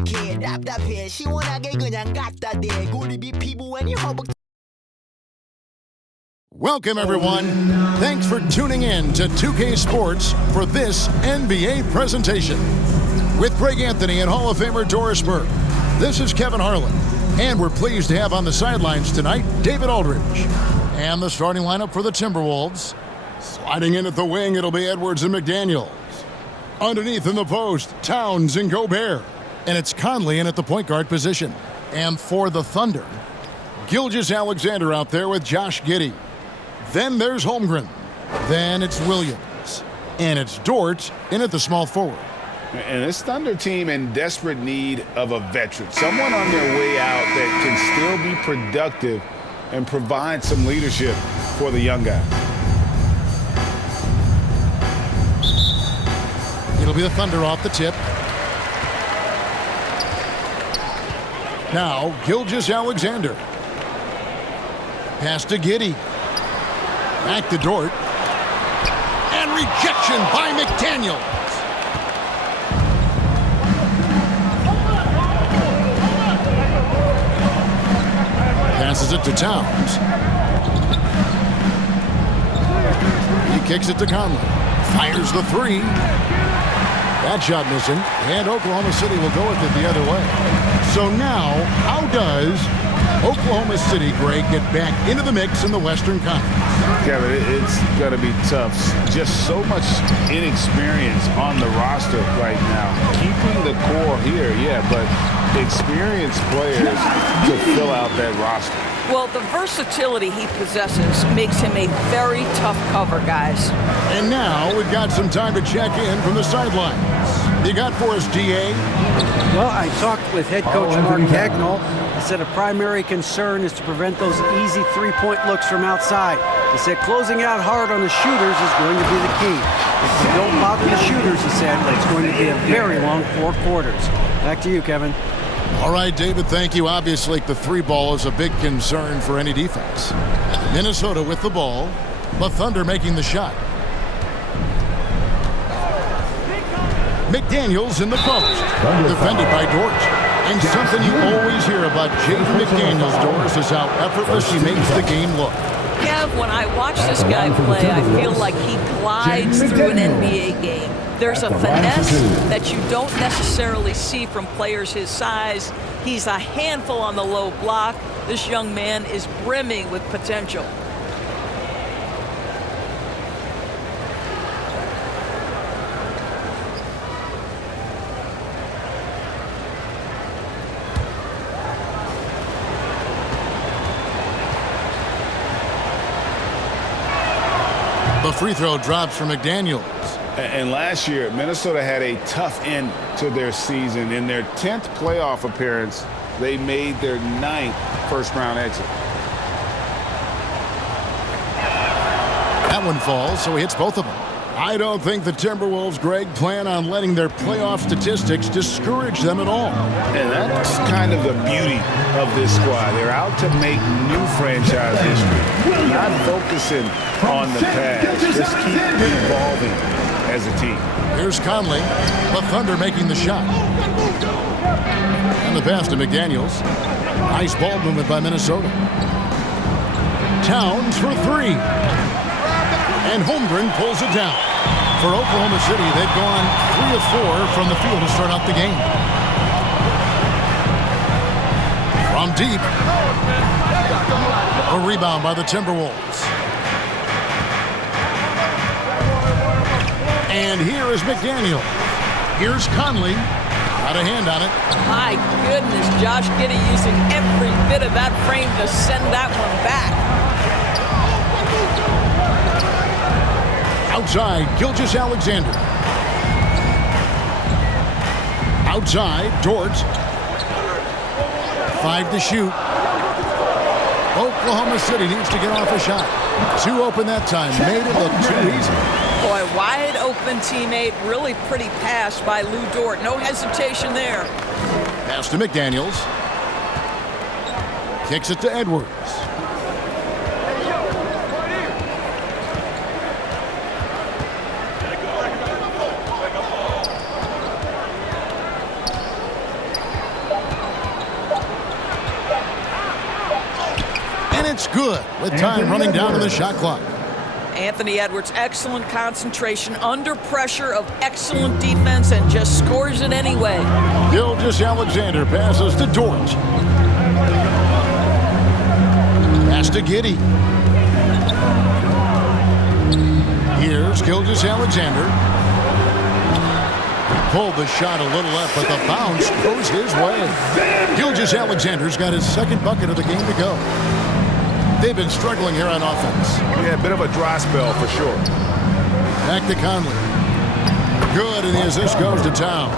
딱딱해 답답해 시원하게 그냥 갖다 대 고립이 피부에 네 허벅. Welcome, everyone. Thanks for tuning in to 2K Sports for this NBA presentation. With Greg Anthony and Hall of Famer Doris Burke, this is Kevin Harlan. And we're pleased to have on the sidelines tonight David Aldridge. And the starting lineup for the Timberwolves. Sliding in at the wing, it'll be Edwards and McDaniels. Underneath in the post, Towns and Gobert. And it's Conley in at the point guard position. And for the Thunder, Gilgeous-Alexander out there with Josh Giddey. Then there's Holmgren. Then it's Williams. And it's Dort in at the small forward. And this Thunder team in desperate need of a veteran. Someone on their way out that can still be productive and provide some leadership for the young guy. It'll be the Thunder off the tip. Now, Gilgeous-Alexander. Pass to Giddey. Back to Dort. And rejection by McDaniels. Passes it to Towns. He kicks it to Conley. Fires the three. That shot missing. And Oklahoma City will go with it the other way. So now, how does Oklahoma City, Greg, get back into the mix in the Western Conference? Kevin, it's going to be tough. Just so much inexperience on the roster right now. Keeping the core here, yeah, but experienced players to fill out that roster. Well, the versatility he possesses makes him a very tough cover, guys. And now we've got some time to check in from the sidelines. You got for us, DA? Well, I talked with head coach Mark Dagnall. He said a primary concern is to prevent those easy three-point looks from outside. He said closing out hard on the shooters is going to be the key. If you don't bother the shooters, he said, it's going to be a very long 4 quarters. Back to you, Kevin. All right, David, thank you. Obviously, the three ball is a big concern for any defense. Minnesota with the ball, but Thunder making the shot. McDaniels in the post, defended by Dort. And something you always hear about Jaden McDaniels, Doris, is how effortless he makes the game look. Kev, when I watch this guy play, I feel like he glides through an NBA game. There's a finesse that you don't necessarily see from players his size. He's a handful on the low block. This young man is brimming with potential. The free throw drops for McDaniels. And last year, Minnesota had a tough end to their season. In their 10th playoff appearance, they made their 9th first-round exit. That one falls, so he hits both of them. I don't think the Timberwolves, Greg, plan on letting their playoff statistics discourage them at all. And that's kind of the beauty of this squad. They're out to make new franchise history. Not focusing on the past. Just keep evolving as a team. Here's Conley. The Thunder making the shot. And the pass to McDaniels. Nice ball movement by Minnesota. Towns for three. And Holmgren pulls it down. For Oklahoma City, they've gone 3 of 4 from the field to start out the game. From deep. A rebound by the Timberwolves. And here is McDaniel. Here's Conley. Got a hand on it. My goodness, Josh Giddey using every bit of that frame to send that one back. Outside, Gilgeous-Alexander. Outside, Dort. 5 to shoot. Oklahoma City needs to get off a shot. 2 open that time. Made it look too easy. Boy, wide open teammate. Really pretty pass by Lou Dort. No hesitation there. Pass to McDaniels. Kicks it to Edwards. it's good with time running down in the shot clock. Anthony Edwards, excellent concentration, under pressure of excellent defense, and just scores it anyway. Gilgeous-Alexander passes to Dort. Pass to Giddey. Here's Gilgeous-Alexander. Pulled the shot a little left, but the bounce goes his way. Gilgeous-Alexander's got his second bucket of the game to go. They've been struggling here on offense. Yeah, a bit of a dry spell for sure. Back to Conley. Good, and the assist goes to Towns.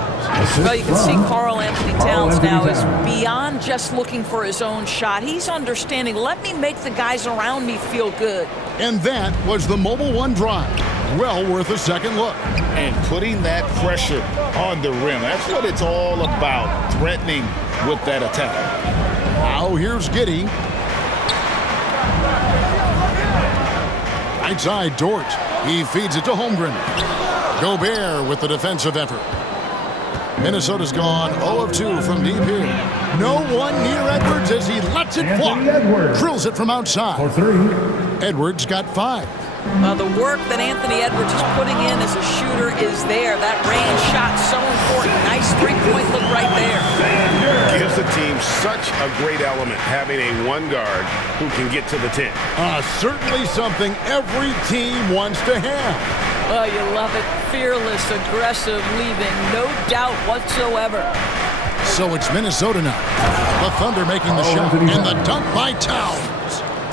Well, you can see Karl Anthony Towns now is beyond just looking for his own shot. He's understanding, let me make the guys around me feel good. And that was the Mobile One drive. Well worth a second look. And putting that pressure on the rim. That's what it's all about, threatening with that attack. Now here's Giddey. Right side, Dort. He feeds it to Holmgren. Gobert with the defensive effort. Minnesota's gone 0 of 2 from deep here. No one near Edwards as he lets it fly. Drills it from outside. Edwards got 5. The work that Anthony Edwards is putting in as a shooter is there. That range shot so important. Nice three-point look right there. Gives the team such a great element having a one guard who can get to the 10. Certainly something every team wants to have. Oh, you love it. Fearless, aggressive, leaving no doubt whatsoever. So it's Minnesota now. The Thunder making the shot, and the dunk by Towns.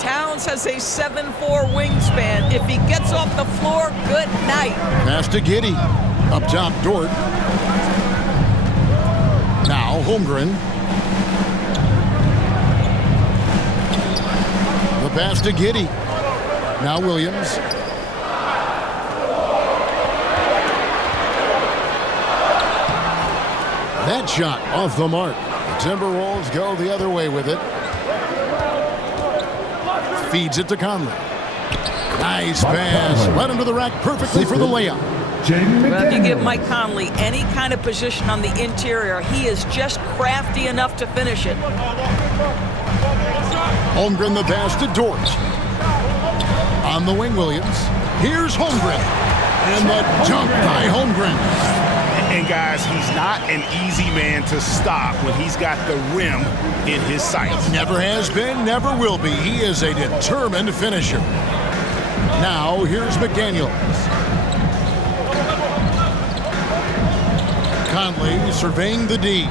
Towns has a 7'4" wingspan. If he gets off the floor, good night. Pass to Giddey. Up top, Dort. Now Holmgren. The pass to Giddey. Now Williams. That shot off the mark. The Timberwolves go the other way with it. Feeds it to Conley. Nice pass. Right under the rack perfectly for the layup. Well, if you give Mike Conley any kind of position on the interior, he is just crafty enough to finish it. Holmgren the pass to Dort. On the wing, Williams. Here's Holmgren. And the dunk by Holmgren. And guys, he's not an easy man to stop when he's got the rim in his sights. Never has been, never will be. He is a determined finisher. Now, here's McDaniels. Conley surveying the D.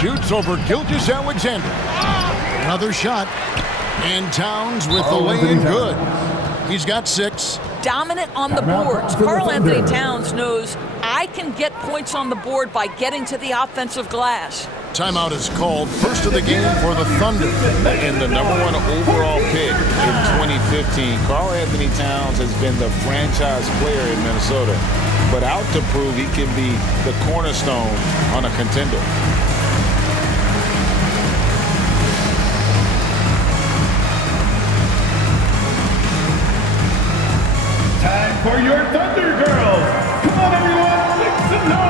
Shoots over Gilgeous-Alexander. Another shot. And Towns with the lay-in good. He's got 6. Dominant on the boards. Karl Anthony Towns knows I can get points on the board by getting to the offensive glass. Timeout is called. First of the game for the Thunder. And the #1 overall pick in 2015, Karl Anthony Towns has been the franchise player in Minnesota, but out to prove he can be the cornerstone on a contender. Time for your Thunder Girls. Come on, everyone, make some noise.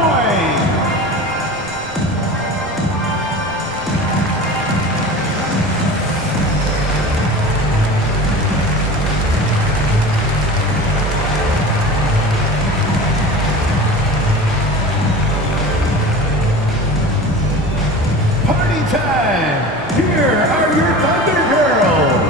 Party time. Here are your Thunder Girls.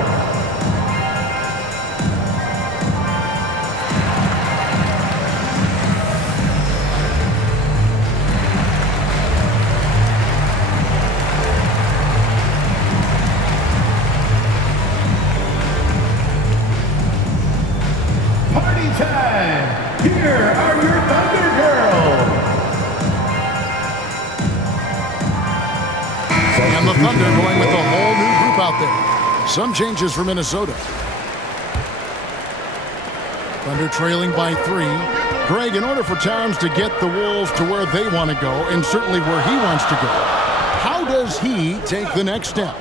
Party time! Here are your Thunder Girls! And the Thunder going with a whole new group out there. Some changes for Minnesota. Thunder trailing by 3. Greg, in order for Towns to get the Wolves to where they want to go, and certainly where he wants to go, how does he take the next step?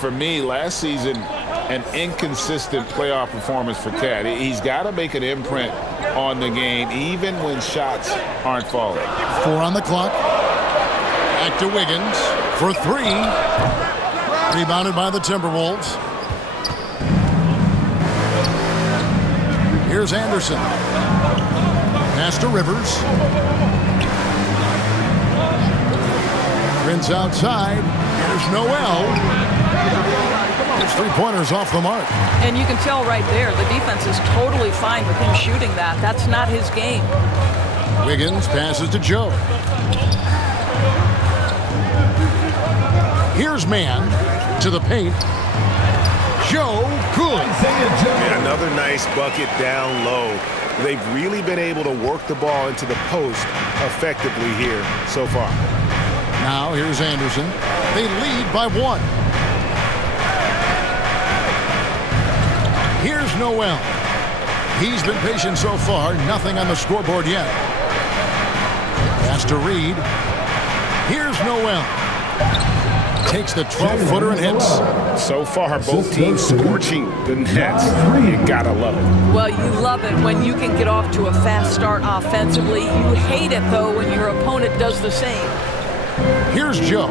For me, last season, an inconsistent playoff performance for Cat. He's got to make an imprint on the game, even when shots aren't falling. 4 on the clock. Back to Wiggins for three. Rebounded by the Timberwolves. Here's Anderson. Pass to Rivers. Prince outside. Here's Noel. His three-pointers off the mark. And you can tell right there, the defense is totally fine with him shooting that. That's not his game. Wiggins passes to Joe. Here's man to the paint. Joe, good. And another nice bucket down low. They've really been able to work the ball into the post effectively here so far. Now here's Anderson. They lead by one. Here's Noel. He's been patient so far. Nothing on the scoreboard yet. Pass to Reed. Here's Noel. Takes the 12-footer and hits. So far, both teams scorching the nets. You gotta love it. Well, you love it when you can get off to a fast start offensively. You hate it, though, when your opponent does the same. Here's Joe.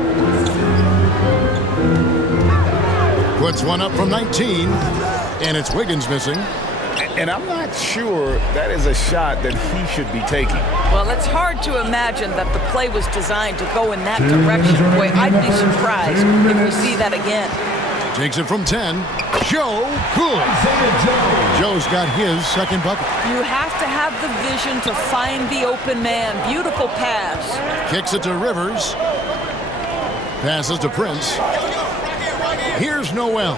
Puts one up from 19, and it's Wiggins missing. And I'm not sure that is a shot that he should be taking. Well, it's hard to imagine that the play was designed to go in that direction. Boy, I'd be surprised if we see that again. Takes it from 10. Joe, good. Joe's got his second bucket. You have to have the vision to find the open man. Beautiful pass. Kicks it to Rivers. Passes to Prince. Here's Noel.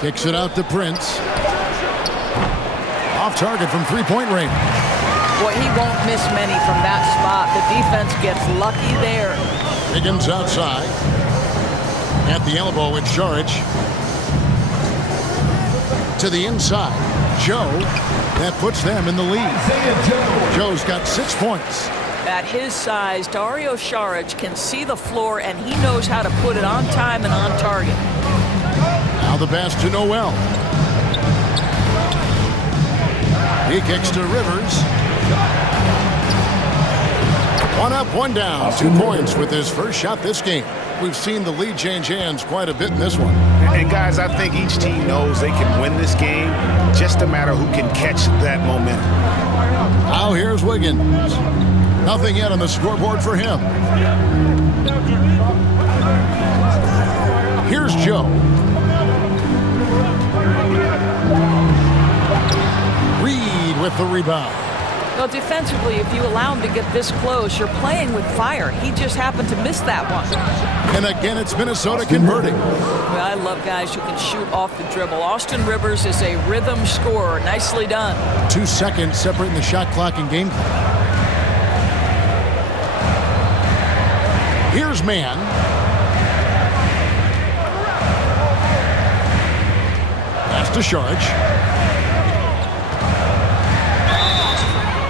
Kicks it out to Prince. Off target from three-point range. Boy, he won't miss many from that spot. The defense gets lucky there. Wiggins outside. At the elbow with Saric. To the inside. Joe. That puts them in the lead. Joe's got 6 points. At his size, Dario Saric can see the floor, and he knows how to put it on time and on target. Now the pass to Noel. He kicks to Rivers. One up, one down. 2 points with his first shot this game. We've seen the lead change hands quite a bit in this one. And guys, I think each team knows they can win this game. Just a matter who can catch that momentum. Now here's Wiggins. Nothing yet on the scoreboard for him. Here's Joe. Reed with the rebound. Well, defensively, if you allow him to get this close, you're playing with fire. He just happened to miss that one. And again, it's Minnesota converting. Well, I love guys who can shoot off the dribble. Austin Rivers is a rhythm scorer. Nicely done. 2 seconds separating the shot clock and game clock. Here's man. Pass to Saric.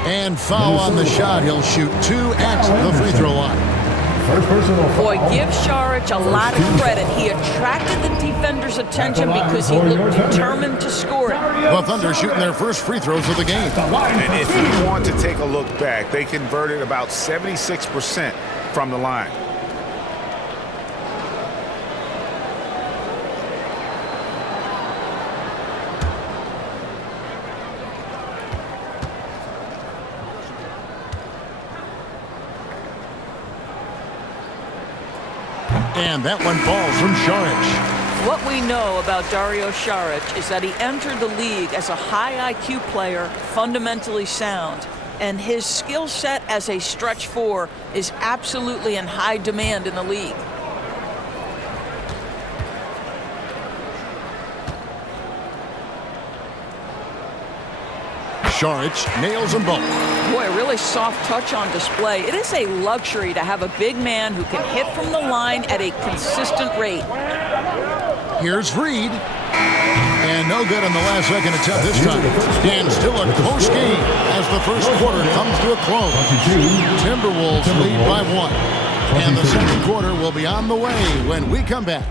And foul on the shot. He'll shoot 2 at the free throw line. Boy, give Saric a lot of credit. He attracted the defender's attention because he looked determined to score it. The Thunder shooting their first free throws of the game. And if you want to take a look back, they converted about 76% from the line. And that one falls from Saric. What we know about Dario Saric is that he entered the league as a high IQ player, fundamentally sound, and his skill set as a stretch four is absolutely in high demand in the league. Saric nails them both. Boy, a really soft touch on display. It is a luxury to have a big man who can hit from the line at a consistent rate. Here's Reed. And no good on the last second attempt this time. And still a close game as the first quarter comes to a close. Timberwolves lead by 1. And the second quarter will be on the way when we come back.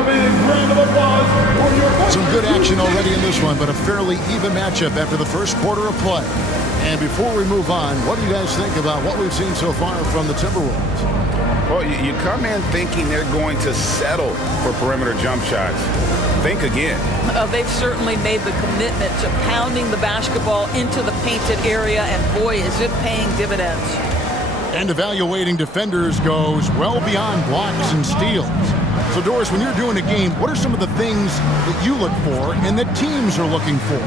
a big round of applause for your... Some good action already in this one, but a fairly even matchup after the first quarter of play. And before we move on, what do you guys think about what we've seen so far from the Timberwolves? Well, you come in thinking they're going to settle for perimeter jump shots. Think again. They've certainly made the commitment to pounding the basketball into the painted area, and boy, is it paying dividends. And evaluating defenders goes well beyond blocks and steals. So, Doris, when you're doing a game, what are some of the things that you look for and that teams are looking for?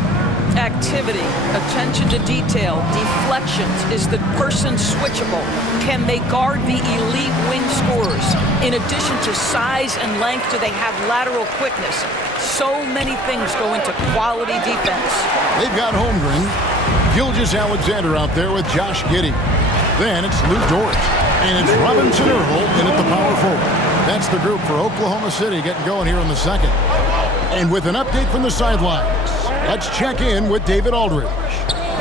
Activity, attention to detail, deflections. Is the person switchable? Can they guard the elite wing scorers? In addition to size and length, do they have lateral quickness? So many things go into quality defense. They've got Holmgren, Gilgeous-Alexander out there with Josh Giddey. Then it's Lou Dort, and it's Robinson Earl in at the power forward. That's the group for Oklahoma City getting going here in the second. And with an update from the sidelines, let's check in with David Aldridge.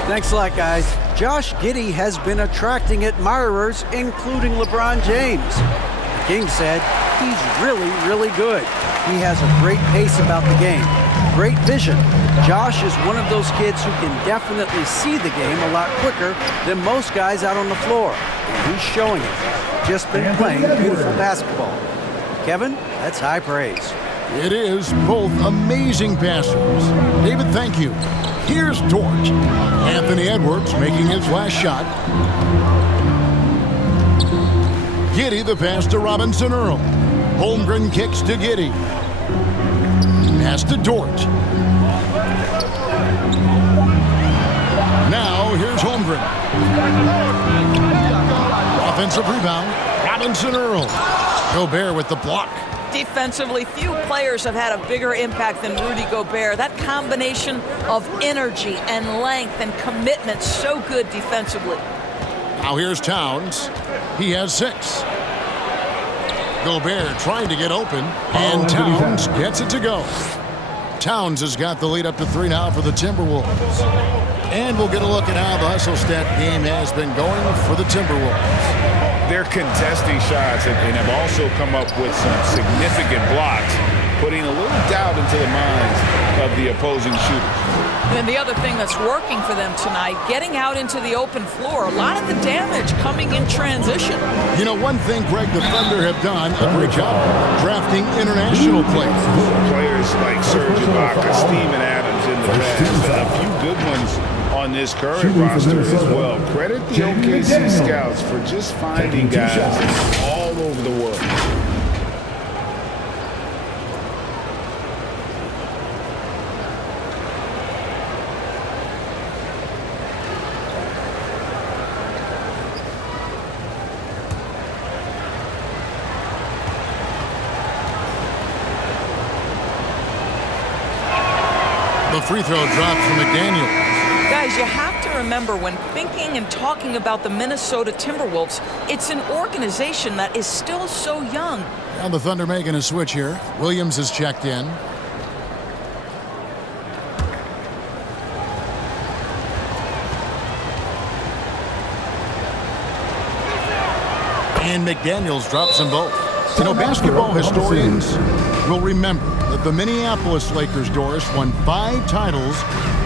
Thanks a lot, guys. Josh Giddey has been attracting admirers, including LeBron James. The King said he's really, really good. He has a great pace about the game, great vision. Josh is one of those kids who can definitely see the game a lot quicker than most guys out on the floor. And he's showing it. Just been playing beautiful basketball. Kevin, that's high praise. It is both amazing passers. David, thank you. Here's Dort. Anthony Edwards making his last shot. Giddey the pass to Robinson Earl. Holmgren kicks to Giddey. Pass to Dort. Now here's Holmgren. Offensive rebound. Robinson Earl. Gobert with the block. Defensively, few players have had a bigger impact than Rudy Gobert. That combination of energy and length and commitment, so good defensively. Now here's Towns. He has 6. Gobert trying to get open, and Towns gets it to go. Towns has got the lead up to 3 now for the Timberwolves. And we'll get a look at how the hustle stat game has been going for the Timberwolves. They're contesting shots and have also come up with some significant blocks, putting a little doubt into the minds of the opposing shooters. And the other thing that's working for them tonight, getting out into the open floor. A lot of the damage coming in transition. You know, one thing, Greg, the Thunder have done a great job drafting international players. Players like Serge Ibaka, Steven Adams in the past, and a few good ones on this current roster as well. Credit the OKC scouts for just finding guys all over the world. The free throw drops from McDaniel. Guys, you have to remember when thinking and talking about the Minnesota Timberwolves, it's an organization that is still so young. Now the Thunder making a switch here. Williams has checked in. And McDaniels drops them both. You know, basketball historians will remember that the Minneapolis Lakers, Doris, won 5 titles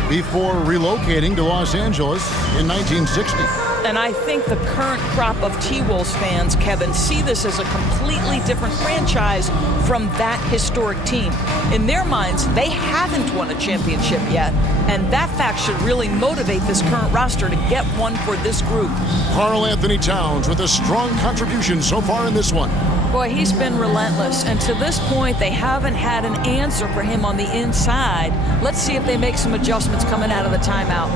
before relocating to Los Angeles in 1960. And I think the current crop of T-Wolves fans, Kevin, see this as a completely different franchise from that historic team. In their minds, they haven't won a championship yet, and that fact should really motivate this current roster to get one for this group. Karl Anthony Towns with a strong contribution so far in this one. Boy, he's been relentless, and to this point, they haven't had an answer for him on the inside. Let's see if they make some adjustments coming out of the timeout.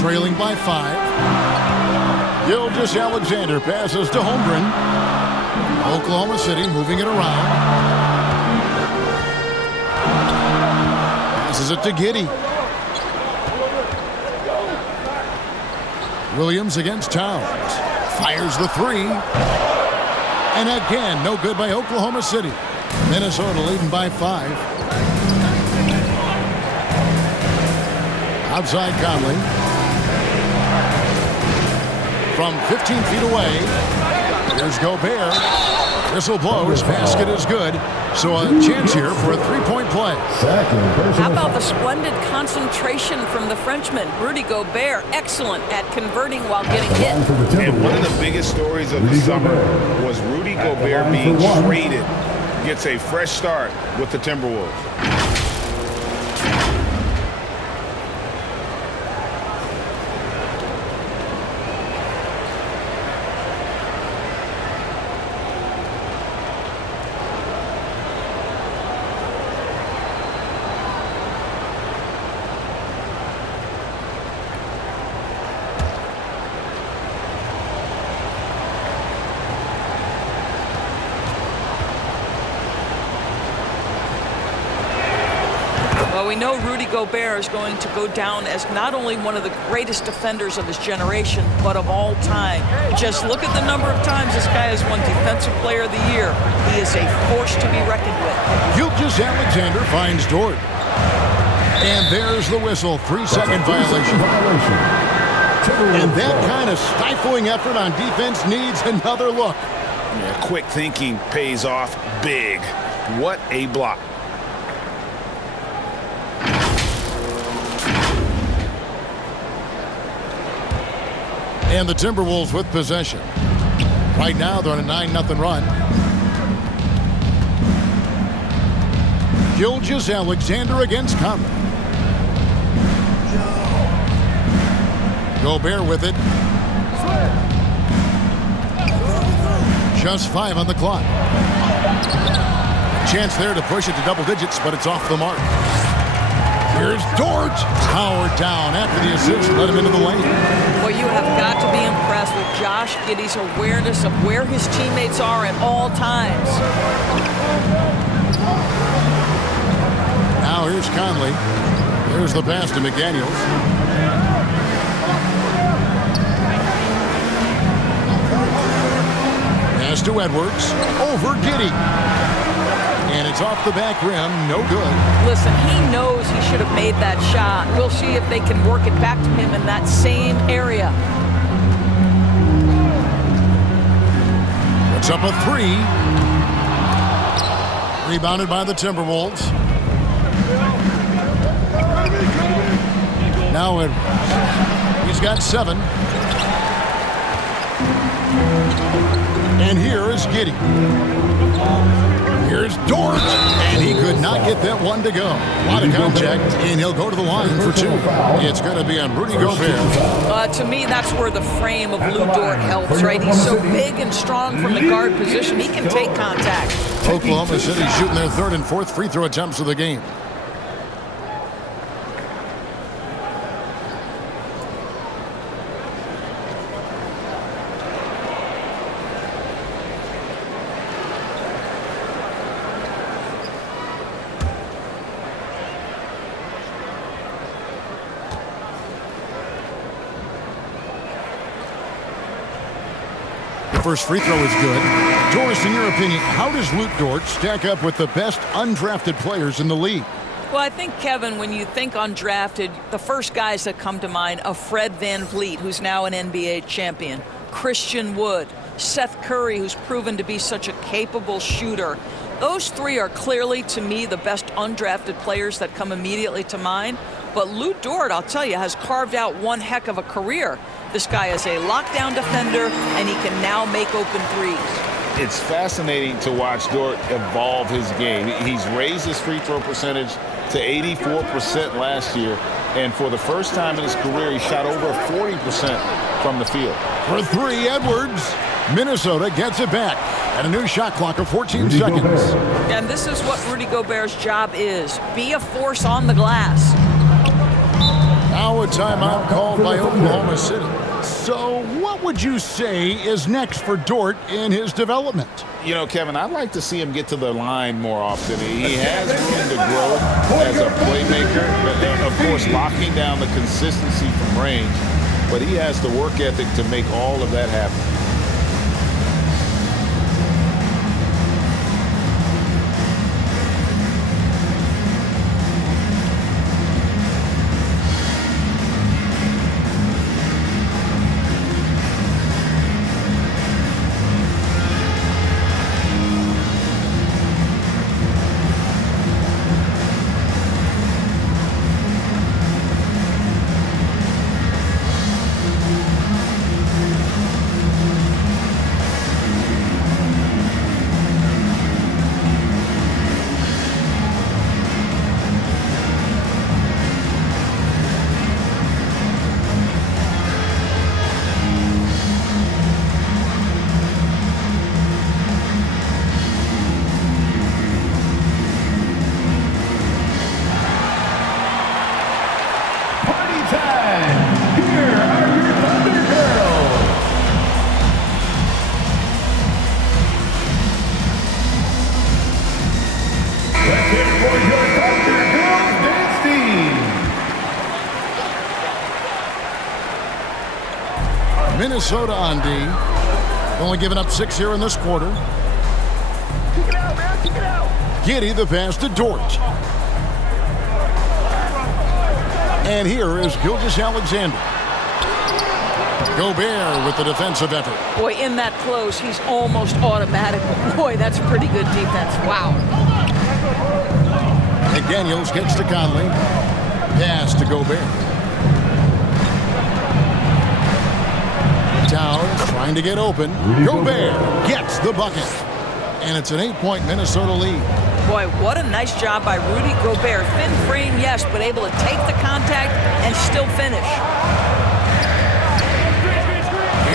trailing by 5. Gilgeous-Alexander passes to Holmgren. Oklahoma City moving it around. Passes it to Giddey. Williams against Towns. Fires the 3. And again, no good by Oklahoma City. Minnesota leading by 5. Outside Conley. From 15 feet away. Here's Gobert. Whistle blows. Basket is good. So a chance here for a 3-point play. How about the splendid concentration from the Frenchman, Rudy Gobert? Excellent at converting while getting hit. And one of the biggest stories of the summer was Rudy Gobert being traded. Gets a fresh start with the Timberwolves. Well, we know Rudy Gobert is going to go down as not only one of the greatest defenders of his generation, but of all time. Just look at the number of times this guy has won Defensive Player of the Year. He is a force to be reckoned with. Gilgeous-Alexander finds Dort. And there's the whistle. 3-second violation. And that kind of stifling effort on defense needs another look. Yeah, quick thinking pays off big. What a block. And the Timberwolves with possession. Right now, they're on a 9-0 run. Gilgeous-Alexander against Conley. Gobert with it. Just 5 on the clock. Chance there to push it to double digits, but it's off the mark. Here's Dort. Powered down after the assist. Let him into the lane. Well, you have got to be impressed with Josh Giddey's awareness of where his teammates are at all times. Now here's Conley. There's the pass to McDaniels. Pass to Edwards. Over Giddey. And it's off the back rim. No good. Listen, he knows he should have made that shot. We'll see if they can work it back to him in that same area. Puts up a 3. Rebounded by the Timberwolves. Now Edwards. He's got 7. And here is Giddey. Here's Dort, and he could not get that one to go. A lot of contact, and he'll go to the line for 2. It's going to be on Rudy Gobert. To me, that's where the frame of Lou Dort helps, right? He's so big and strong from the guard position. He can take contact. Oklahoma City shooting their 3rd and 4th free throw attempts of the game. First free throw is good. Doris, in your opinion, how does Lou Dort stack up with the best undrafted players in the league? Well, I think, Kevin, when you think undrafted, the first guys that come to mind are Fred VanVleet, who's now an NBA champion, Christian Wood, Seth Curry, who's proven to be such a capable shooter. Those 3 are clearly, to me, the best undrafted players that come immediately to mind. But Lou Dort, I'll tell you, has carved out one heck of a career. This guy is a lockdown defender, and he can now make open threes. It's fascinating to watch Dort evolve his game. He's raised his free throw percentage to 84% last year, and for the first time in his career, he shot over 40% from the field. For 3, Edwards. Minnesota gets it back at a new shot clock of 14 seconds. And this is what Rudy Gobert's job is. Be a force on the glass. Now a timeout called by Oklahoma City. So what would you say is next for Dort in his development? You know, Kevin, I'd like to see him get to the line more often. He has room to grow as a playmaker. Of course, locking down the consistency from range, but he has the work ethic to make all of that happen. Minnesota on D. Only giving up 6 here in this quarter. Kick it out, man. Kick it out. Giddy the pass to Dort. And here is Gilgeous-Alexander. Gobert with the defensive effort. Boy, in that close, he's almost automatic. Boy, that's pretty good defense. Wow. McDaniels gets to Conley. Pass to Gobert. Towns trying to get open. Gobert gets the bucket. And it's an 8-point Minnesota lead. Boy, what a nice job by Rudy Gobert. Thin frame, yes, but able to take the contact and still finish.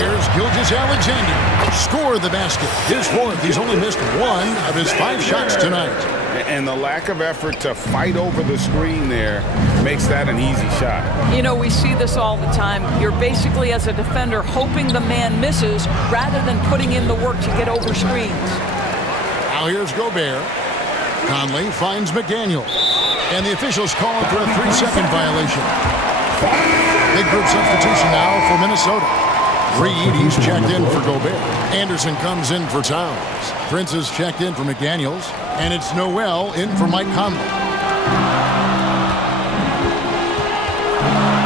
Here's Gilgeous-Alexander. Score the basket. His fourth. He's only missed 1 of his 5 shots tonight. And the lack of effort to fight over the screen there makes that an easy shot. You know, we see this all the time. You're basically, as a defender, hoping the man misses rather than putting in the work to get over screens. Now here's Gobert. Conley finds McDaniel. And the officials calling for a 3-second violation. Big group substitution now for Minnesota. Reed, he's checked in for Gobert. Anderson comes in for Towns. Prince is checked in for McDaniels. And it's Noel in for Mike Conley.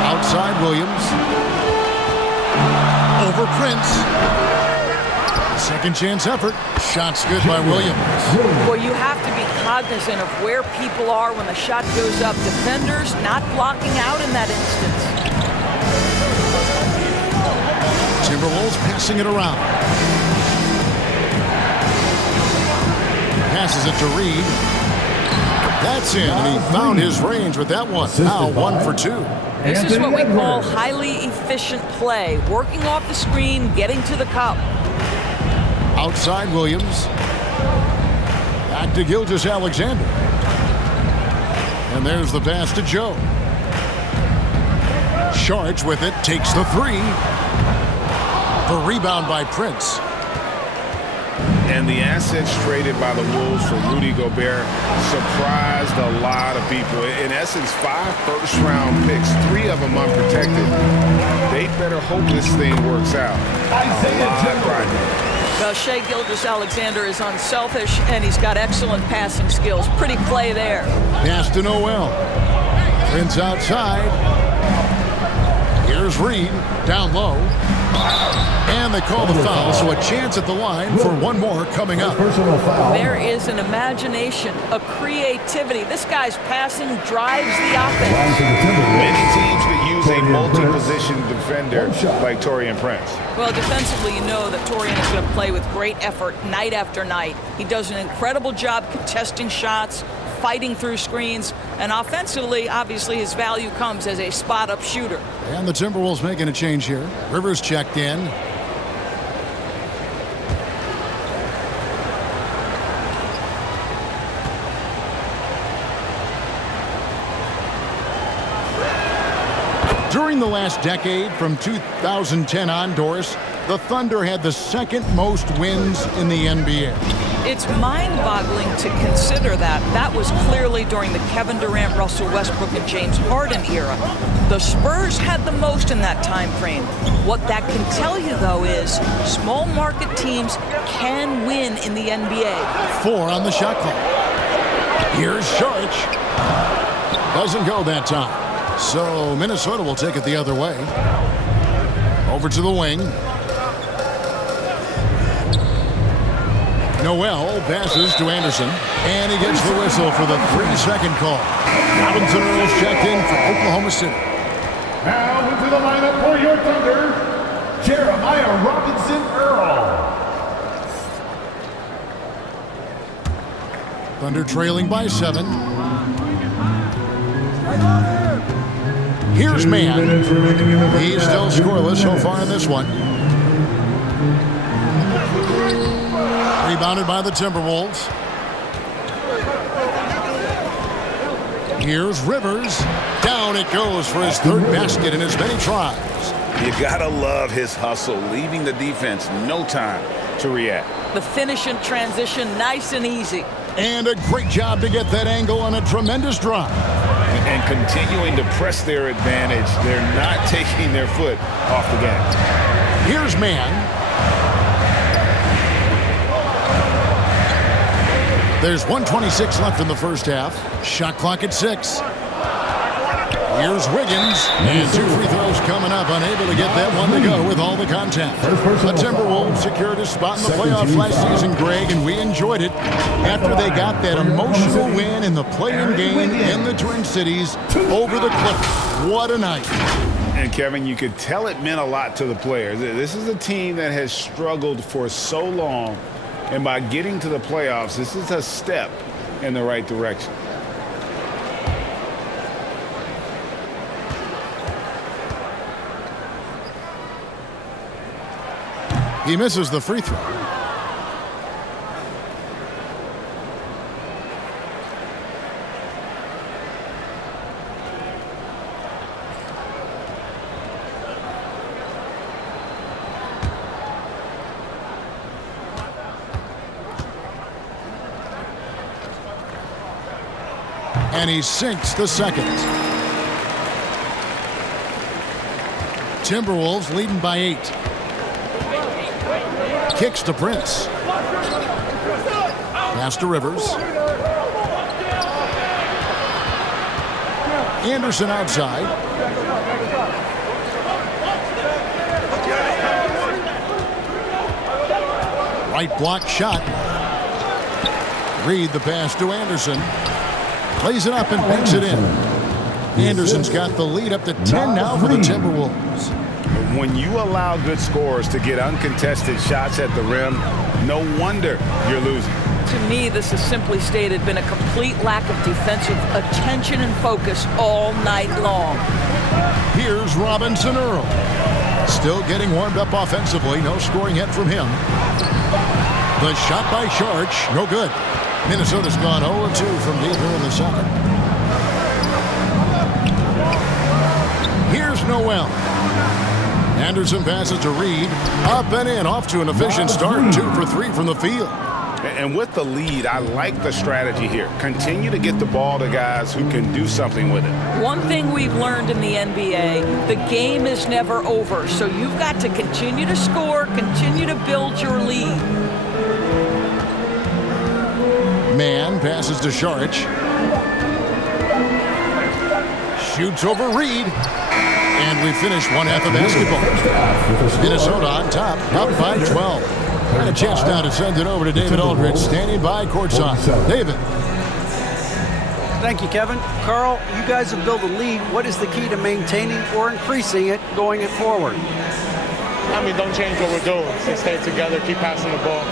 Outside Williams. Over Prince. Second chance effort. Shots good by Williams. Well, you have to be cognizant of where people are when the shot goes up. Defenders not blocking out in that instance. Timberwolves passing it around. Passes it to Reed. That's in, and he found his range with that one. Now 1 for 2. This is what we call highly efficient play. Working off the screen, getting to the cup. Outside Williams. Back to Gilgeous-Alexander. And there's the pass to Joe. Sharge with it, takes the 3. The rebound by Prince. And the assets traded by the Wolves for Rudy Gobert surprised a lot of people. In essence, 5 first-round picks, 3 of them unprotected. They better hope this thing works out. Well, Shai Gilgeous-Alexander is unselfish, and he's got excellent passing skills. Pretty play there. Pass to Noel. Prince outside. Here's Reed, down low. And they call the foul, so a chance at the line for one more coming up. There is an imagination, a creativity. This guy's passing drives the offense. Many teams could use a multi-position defender like Taurean Prince. Well, defensively, you know that Taurean is going to play with great effort night after night. He does an incredible job contesting shots, fighting through screens, and offensively, obviously, his value comes as a spot-up shooter. And the Timberwolves making a change here. Rivers checked in. During the last decade, from 2010 on, Doris, the Thunder had the second most wins in the NBA. It's mind-boggling to consider that. That was clearly during the Kevin Durant, Russell Westbrook, and James Harden era. The Spurs had the most in that time frame. What that can tell you, though, is small market teams can win in the NBA. 4 on the shot clock. Here's Saric. Doesn't go that time. So Minnesota will take it the other way. Over to the wing. Noel passes to Anderson, and he gets the whistle for the 3-second call. Robinson Earl's checked in for Oklahoma City. Now into the lineup for your Thunder, Jeremiah Robinson Earl. Thunder trailing by 7. Here's Mann. He's still scoreless so far in this one. Rebounded by the Timberwolves. Here's Rivers. Down it goes for his third basket in as many tries. You gotta love his hustle, leaving the defense no time to react. The finish in transition, nice and easy. And a great job to get that angle on a tremendous drive. And continuing to press their advantage. They're not taking their foot off the gas. Here's Mann. There's 1:26 left in the first half. Shot clock at 6. Here's Wiggins. And 2 free throws coming up. Unable to get that one to go with all the contact. The Timberwolves secured a spot in the playoffs last season, Greg, and we enjoyed it after they got that emotional win in the play-in game in the Twin Cities over the Clippers. What a night. And Kevin, you could tell it meant a lot to the players. This is a team that has struggled for so long. And by getting to the playoffs, this is a step in the right direction. He misses the free throw. And he sinks the second. Timberwolves leading by 8. Kicks to Prince. Pass to Rivers. Anderson outside. Right block shot. Reed the pass to Anderson. Plays it up and banks it in. Anderson's got the lead up to 10 now for the Timberwolves. When you allow good scorers to get uncontested shots at the rim, no wonder you're losing. To me, this is simply stated been a complete lack of defensive attention and focus all night long. Here's Robinson Earl. Still getting warmed up offensively. No scoring yet from him. The shot by Saric, no good. Minnesota's gone 0-2 from deep here in the second. Here's Noel. Anderson passes to Reed. Up and in, off to an efficient start. 2 for 3 from the field. And with the lead, I like the strategy here. Continue to get the ball to guys who can do something with it. One thing we've learned in the NBA, the game is never over. So you've got to continue to score, continue to build your lead. Mann passes to Saric. Shoots over Reed. And we finish one half of basketball. Minnesota on top, up by 12. And a chance now to send it over to David Aldridge, standing by courtside. David. Thank you, Kevin. Carl, you guys have built a lead. What is the key to maintaining or increasing it going it forward? I mean, don't change what we're doing. Just stay together, keep passing the ball,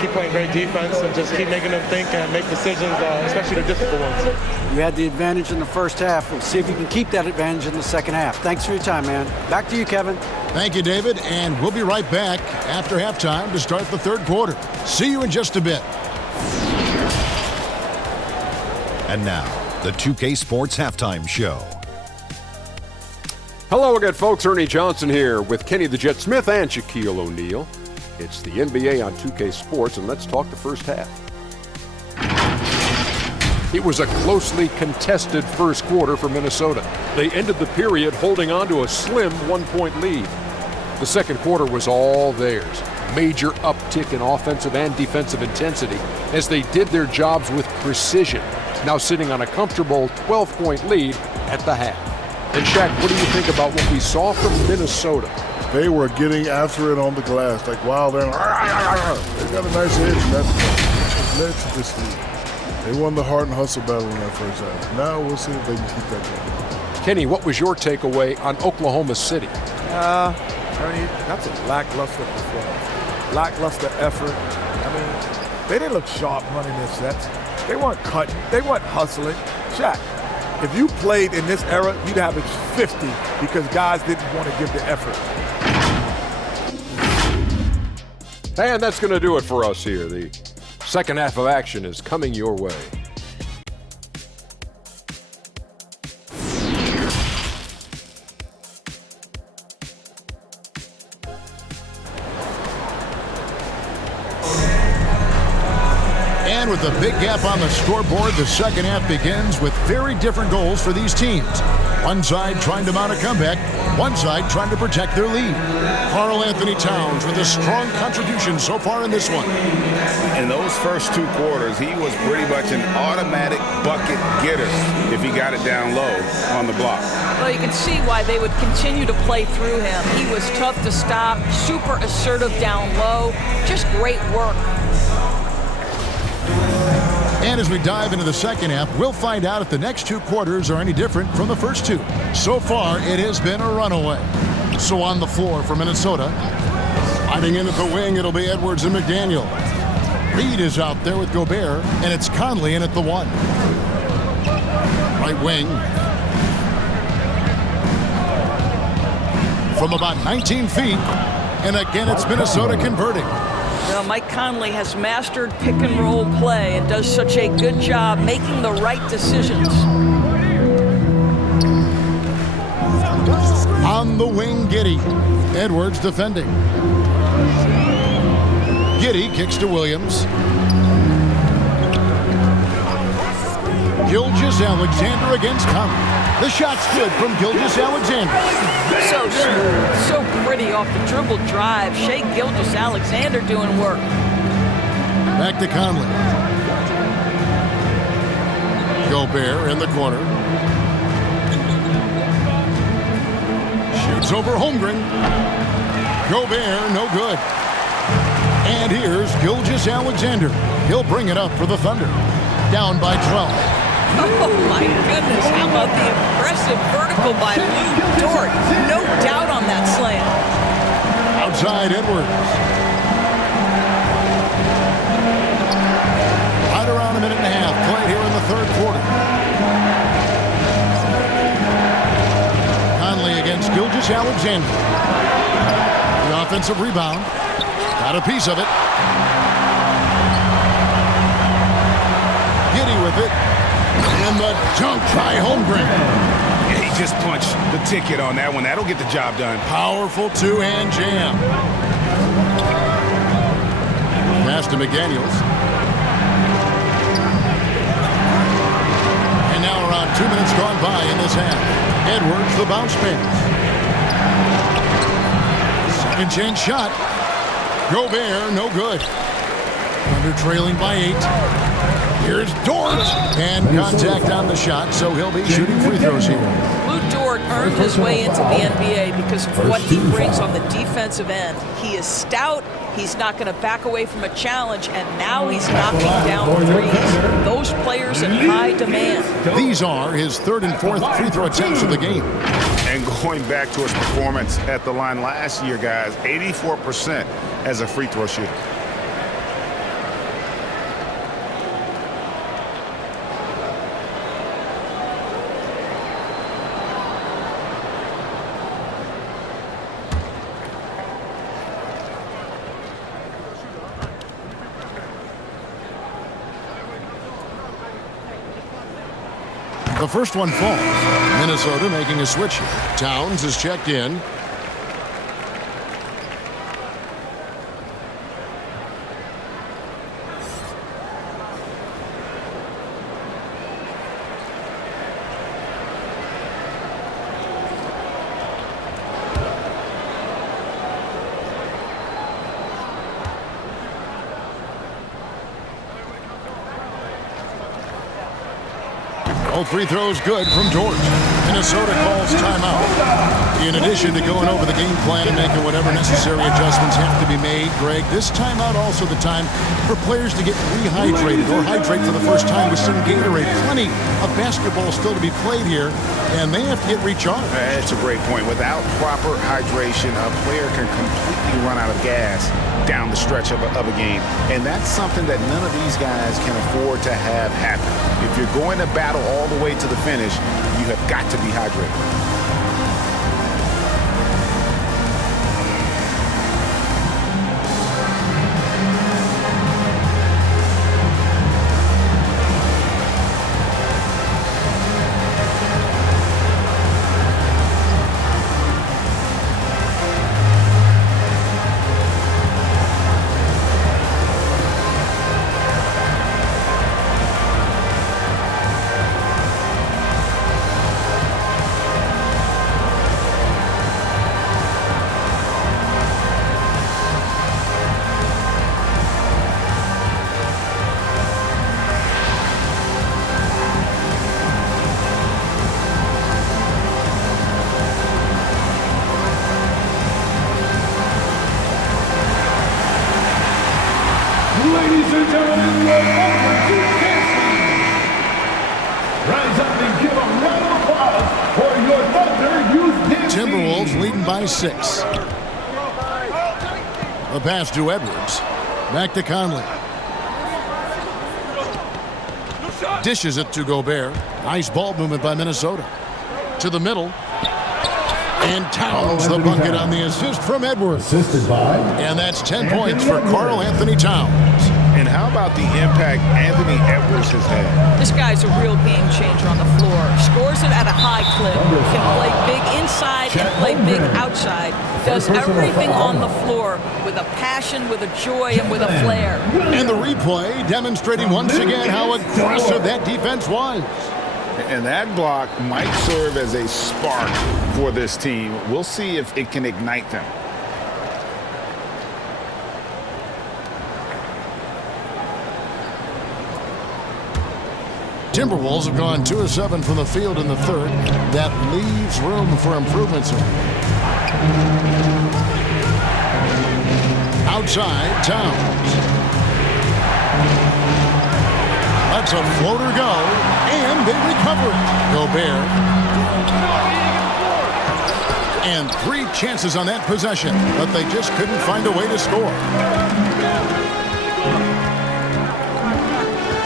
keep playing great defense, and just keep making them think and make decisions, especially the difficult ones. You had the advantage in the first half. We'll see if you can keep that advantage in the second half. Thanks for your time, man. Back to you, Kevin. Thank you, David. And we'll be right back after halftime to start the third quarter. See you in just a bit. And now, the 2K Sports Halftime Show. Hello again, folks. Ernie Johnson here with Kenny the Jet Smith and Shaquille O'Neal. It's the NBA on 2K Sports, and let's talk the first half. It was a closely contested first quarter for Minnesota. They ended the period holding on to a slim 1-point lead. The second quarter was all theirs. Major uptick in offensive and defensive intensity as they did their jobs with precision, now sitting on a comfortable 12-point lead at the half. And Shaq, what do you think about what we saw from Minnesota? They were getting after it on the glass, like wild and they got a nice edge in that which led to this lead. They won the heart and hustle battle in that first half. Now we'll see if they can keep that going. Kenny, what was your takeaway on Oklahoma City? Ernie, that's a lackluster performance. Lackluster effort. I mean, they didn't look sharp running their sets. They weren't cutting. They weren't hustling. Shaq, if you played in this era, you'd average 50 because guys didn't want to give the effort. And that's going to do it for us here. The second half of action is coming your way. And with a big gap on the scoreboard, the second half begins with very different goals for these teams. One side trying to mount a comeback, one side trying to protect their lead. Karl Anthony Towns with a strong contribution so far in this one. In those first two quarters, he was pretty much an automatic bucket getter if he got it down low on the block. Well, you can see why they would continue to play through him. He was tough to stop, super assertive down low, just great work. And as we dive into the second half, we'll find out if the next two quarters are any different from the first two. So far, it has been a runaway. So on the floor for Minnesota, sliding in at the wing, it'll be Edwards and McDaniel. Reed is out there with Gobert, and it's Conley in at the one. Right wing. From about 19 feet, and again it's Minnesota converting. Well, Mike Conley has mastered pick and roll play and does such a good job making the right decisions. On the wing, Giddey. Edwards defending. Giddey kicks to Williams. Gilgeous-Alexander against Conley. The shot's good from Gilgeous-Alexander. So smooth, so pretty off the dribble drive. Shai Gilgeous-Alexander doing work. Back to Conley. Gobert in the corner. Shoots over Holmgren. Gobert, no good. And here's Gilgeous-Alexander. He'll bring it up for the Thunder. Down by 12. Oh my goodness, how about the impressive vertical by Lou Dort? No doubt on that slam. Outside Edwards. Right around a minute and a half played here in the third quarter. Conley against Gilgeous-Alexander. The offensive rebound. Got a piece of it. Giddey with it. And the dunk by Holmgren. Yeah, he just punched the ticket on that one. That'll get the job done. Powerful two-hand jam. Pass to McDaniels. And now around 2 minutes gone by in this half. Edwards, the bounce pass. Second chance shot. Gobert, no good. Thunder trailing by 8. Here's Dort, and contact on the shot, so he'll be shooting free throws here. Lou Dort earned his way into the NBA because of what he brings on the defensive end. He is stout, he's not going to back away from a challenge, and now he's knocking down threes. Those players in high demand. These are his third and fourth free throw attempts of the game. And going back to his performance at the line last year, guys, 84% as a free throw shooter. The first one falls. Minnesota making a switch here. Towns is checked in. All free throws good from George. Minnesota calls timeout. In addition to going over the game plan and making whatever necessary adjustments have to be made, Greg, this timeout also the time for players to get rehydrated or hydrate for the first time with some Gatorade. Plenty of basketball still to be played here, and they have to get recharged. That's a great point. Without proper hydration, a player can completely run out of gas down the stretch of a game. And that's something that none of these guys can afford to have happen. If you're going to battle all the way to the finish, you have got to be hydrated. Ladies and gentlemen, welcome to Kansas. Rise up and give a round of applause for your Thunder Youth Dance Timberwolves leading by 6. The pass to Edwards. Back to Conley. Dishes it to Gobert. Nice ball movement by Minnesota. To the middle. And Towns the bucket on the assist from Edwards. And that's 10 points for Karl Anthony Towns. And how about the impact Anthony Edwards has had? This guy's a real game changer on the floor. Scores it at a high clip. Can play big inside and play big outside. Does everything on the floor with a passion, with a joy, and with a flair. And the replay demonstrating once again how aggressive that defense was. And that block might serve as a spark for this team. We'll see if it can ignite them. Timberwolves have gone 2 of 7 from the field in the third. That leaves room for improvements. Outside, Towns. Lets a floater go, and they recover it. Gobert. And 3 chances on that possession, but they just couldn't find a way to score.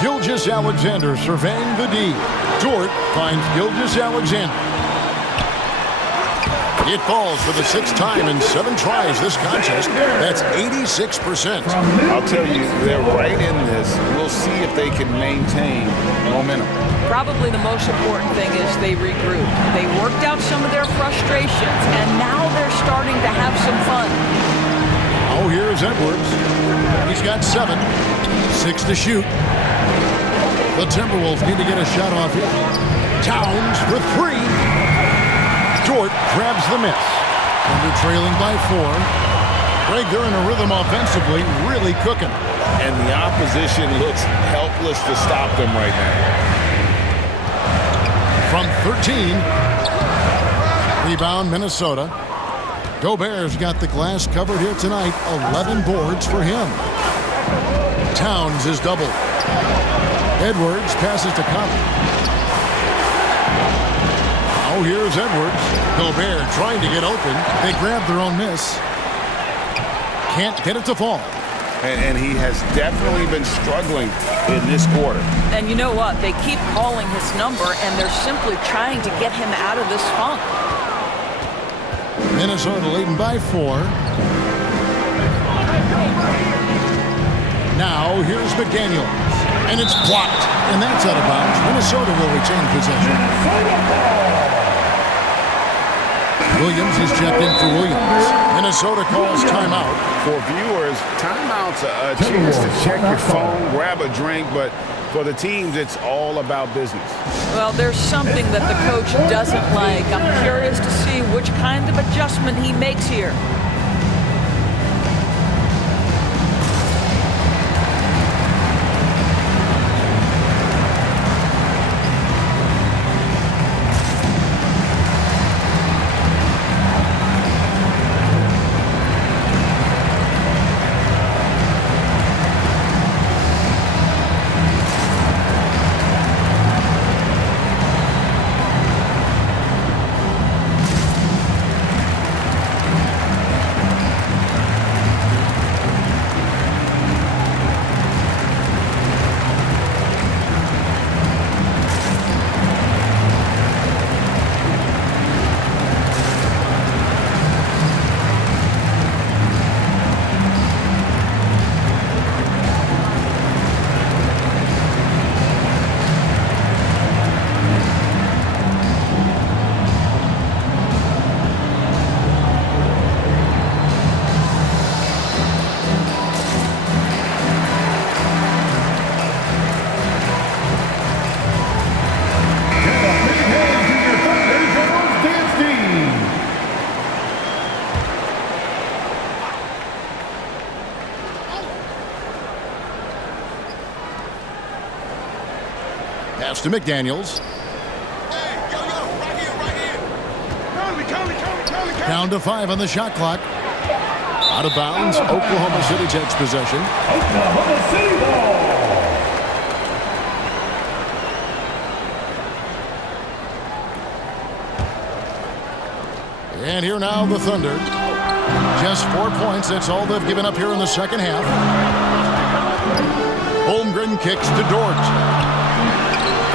Gilgeous-Alexander surveying the D. Dort finds Gilgeous-Alexander. It falls for the 6th time in 7 tries this contest. That's 86%. I'll tell you, they're right in this. We'll see if they can maintain momentum. Probably the most important thing is they regroup. They worked out some of their frustrations, and now they're starting to have some fun. Oh, here's Edwards. He's got 7. 6 to shoot. The Timberwolves need to get a shot off here. Towns for 3. Dort grabs the miss. Thunder trailing by 4. Greg, they're in a rhythm offensively, really cooking. And the opposition looks helpless to stop them right now. From 13. Rebound, Minnesota. Gobert's got the glass covered here tonight. 11 boards for him. Towns is doubled. Edwards passes to Conley. Oh, here's Edwards. Gobert trying to get open. They grab their own miss. Can't get it to fall. And he has definitely been struggling in this quarter. And you know what? They keep calling his number, and they're simply trying to get him out of this funk. Minnesota leading by 4. Now, here's McDaniels. And it's blocked. And that's out of bounds. Minnesota will retain possession. Williams is checked in for Williams. Minnesota calls timeout. For viewers, timeout's a chance to check your phone, grab a drink, but for the teams, it's all about business. Well, there's something that the coach doesn't like. I'm curious to see which kind of adjustment he makes here. Pass to McDaniels. Down to 5 on the shot clock. Out of bounds. Oklahoma City takes possession. Oklahoma City ball. And here now the Thunder. Just 4 points. That's all they've given up here in the second half. Holmgren kicks to Dort.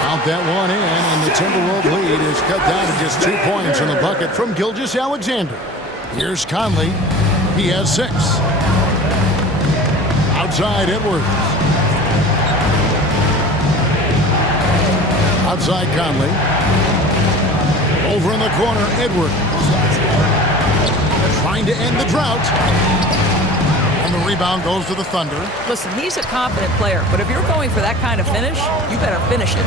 Out that one in, and the Timberwolves lead is cut down to just 2 points in the bucket from Gilgeous-Alexander. Here's Conley. He has 6. Outside Edwards. Outside Conley. Over in the corner, Edwards. Trying to end the drought. And the rebound goes to the Thunder. Listen, he's a confident player, but if you're going for that kind of finish, you better finish it.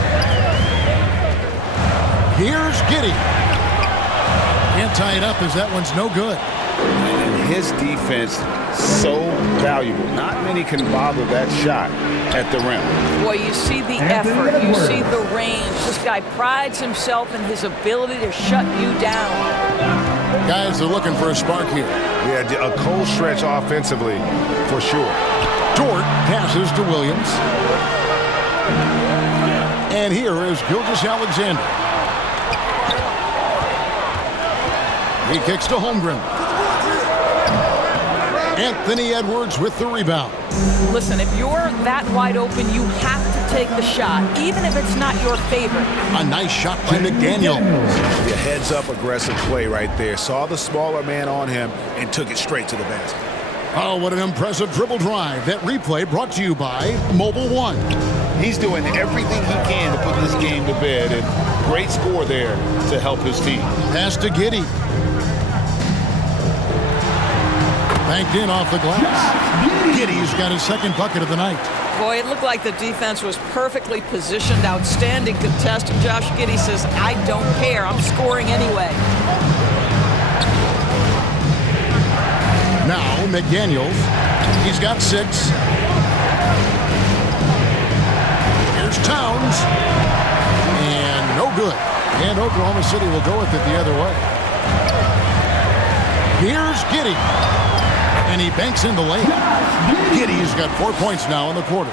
Here's Giddey. Can't tie it up as that one's no good. And his defense, so valuable. Not many can bother that shot at the rim. Boy, you see the effort, you see the range. This guy prides himself in his ability to shut you down. Guys are looking for a spark here. Yeah, a cold stretch offensively, for sure. Dort passes to Williams. And here is Gilgeous-Alexander. He kicks to Holmgren. Anthony Edwards with the rebound. Listen, if you're that wide open, you have to take the shot, even if it's not your favorite. A nice shot by McDaniel. The heads-up aggressive play right there. Saw the smaller man on him and took it straight to the basket. Oh, what an impressive dribble drive. That replay brought to you by Mobile One. He's doing everything he can to put this game to bed, and great score there to help his team. Pass to Giddey. Banked in off the glass. Giddey's got his second bucket of the night. Boy, it looked like the defense was perfectly positioned. Outstanding contest. And Josh Giddey says, I don't care. I'm scoring anyway. Now McDaniels. He's got 6. Here's Towns. And no good. And Oklahoma City will go with it the other way. Here's Giddey. And he banks in the lane. Giddey's got 4 points now in the quarter.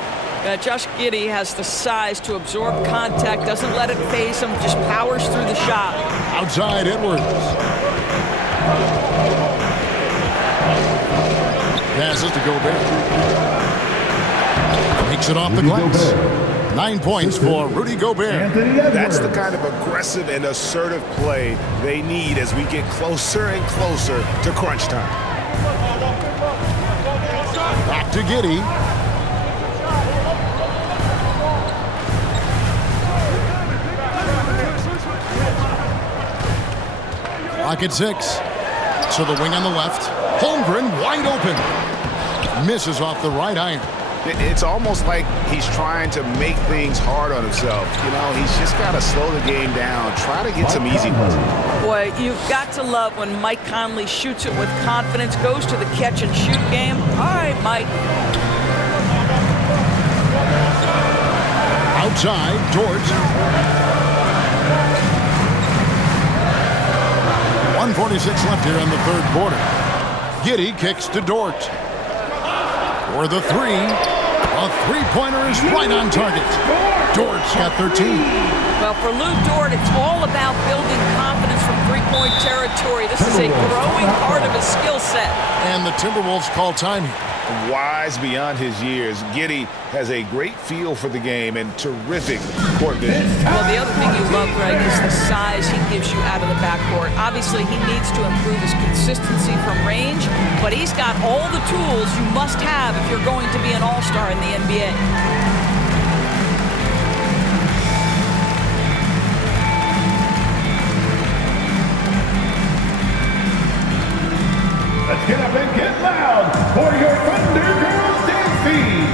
Josh Giddey has the size to absorb contact, doesn't let it phase him, just powers through the shot. Outside Edwards. Passes to Gobert. Makes it off the glass. 9 points for Rudy Gobert. That's the kind of aggressive and assertive play they need as we get closer and closer to crunch time. Back to Giddey. Clock at 6. To the wing on the left. Holmgren wide open. Misses off the right iron. It's almost like he's trying to make things hard on himself. You know, he's just got to slow the game down, try to get some easy ones. Boy, you've got to love when Mike Conley shoots it with confidence, goes to the catch and shoot game. All right, Mike. Outside, Dort. 1:46 left here in the third quarter. Giddey kicks to Dort. For the three. A three-pointer is right on target. Dort's got 13. Well, for Lou Dort, it's all about building confidence from three-point territory. This is a growing part of his skill set. And the Timberwolves call time here. Wise beyond his years, Giddey has a great feel for the game and terrific court vision. Well, the other thing you love, Greg, is the size he gives you out of the backcourt. Obviously, he needs to improve his consistency from range, but he's got all the tools you must have if you're going to be an all-star in the NBA. Let's get up and get loud for your Thunder Girls dance feed.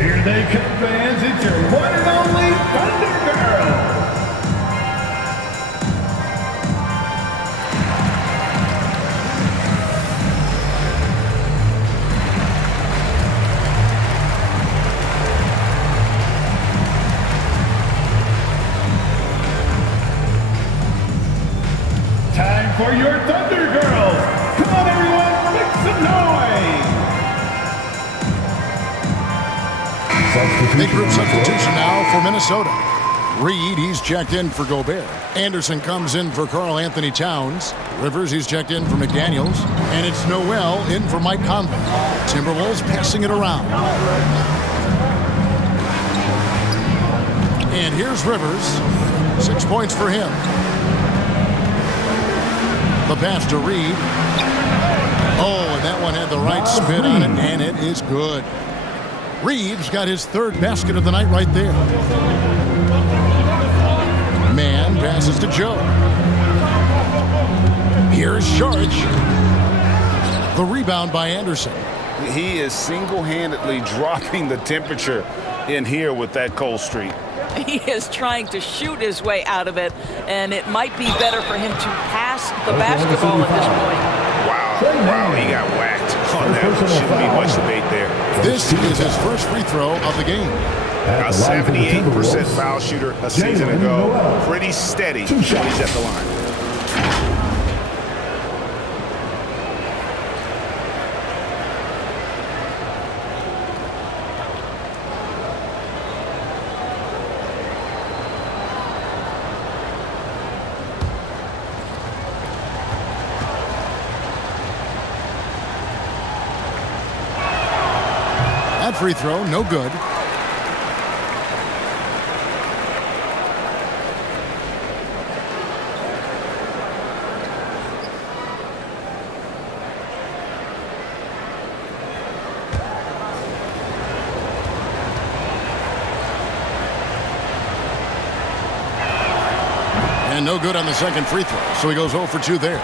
Here they come, fans. It's your one and only Thunder Girls. Time for your Thunder Girls. Come on, everyone, make some noise. Big group substitution now for Minnesota. Reed, he's checked in for Gobert. Anderson comes in for Karl Anthony Towns. Rivers, he's checked in for McDaniels. And it's Noel in for Mike Conley. Timberwolves passing it around. And here's Rivers. 6 points for him. The pass to Reed. Oh, and that one had the right spin on it, and it is good. Reeves got his third basket of the night right there. Man passes to Joe. Here's Sharge. The rebound by Anderson. He is single-handedly dropping the temperature in here with that cold streak. He is trying to shoot his way out of it, and it might be better for him to pass the basketball at this point. Wow, he got whacked on that one. Shouldn't be much debate there. This is his first free throw of the game. A 78% foul shooter a season ago. Pretty steady when he's at the line. That free throw, no good. And no good on the second free throw, so he goes 0 for 2 there.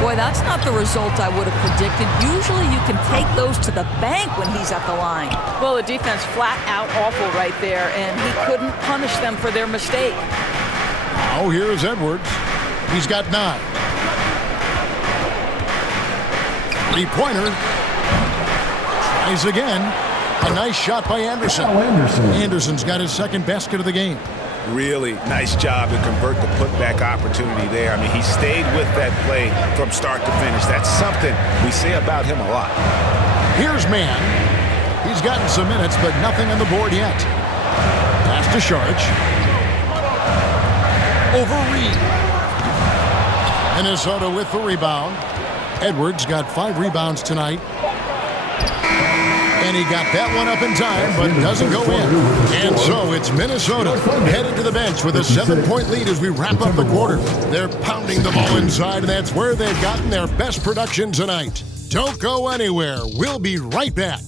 Boy, that's not the result I would have predicted. Usually you can take those to the bank when he's at the line. Well, the defense flat out awful right there, and he couldn't punish them for their mistake. Now here's Edwards. He's got 9. Three-pointer. Tries again. A nice shot by Anderson. Anderson's got his second basket of the game. Really nice job to convert the putback opportunity there. I mean, he stayed with that play from start to finish. That's something we say about him a lot. Here's Mann. He's gotten some minutes, but nothing on the board yet. Pass to Sharge. Over Reed. Minnesota with the rebound. Edwards got 5 rebounds tonight. And he got that one up in time, but doesn't go in. And so it's Minnesota headed to the bench with a 7-point lead as we wrap up the quarter. They're pounding the ball inside, and that's where they've gotten their best production tonight. Don't go anywhere. We'll be right back.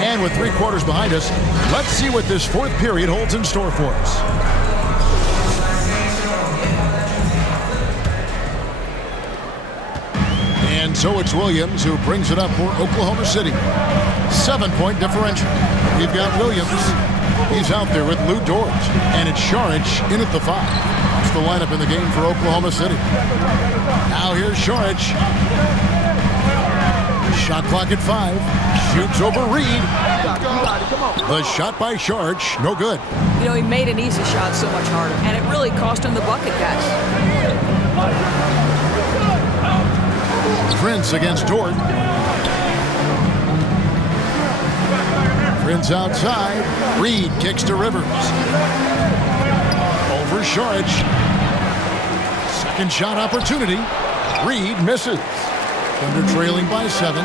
And with 3 quarters behind us, let's see what this fourth period holds in store for us. And so it's Williams who brings it up for Oklahoma City. 7-point differential. We've got Williams. He's out there with Lou Dort. And it's Saric in at the 5. That's the lineup in the game for Oklahoma City. Now here's Saric. Shot clock at 5. Shoots over Reed. The shot by Saric, no good. You know, he made an easy shot so much harder, and it really cost him the bucket, guys. Prince against Dort. Prince outside. Reed kicks to Rivers. Over Saric. Second shot opportunity. Reed misses. Thunder trailing by 7.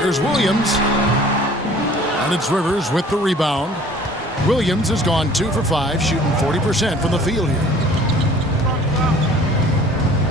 Here's Williams. And it's Rivers with the rebound. Williams has gone 2 for 5, shooting 40% from the field here.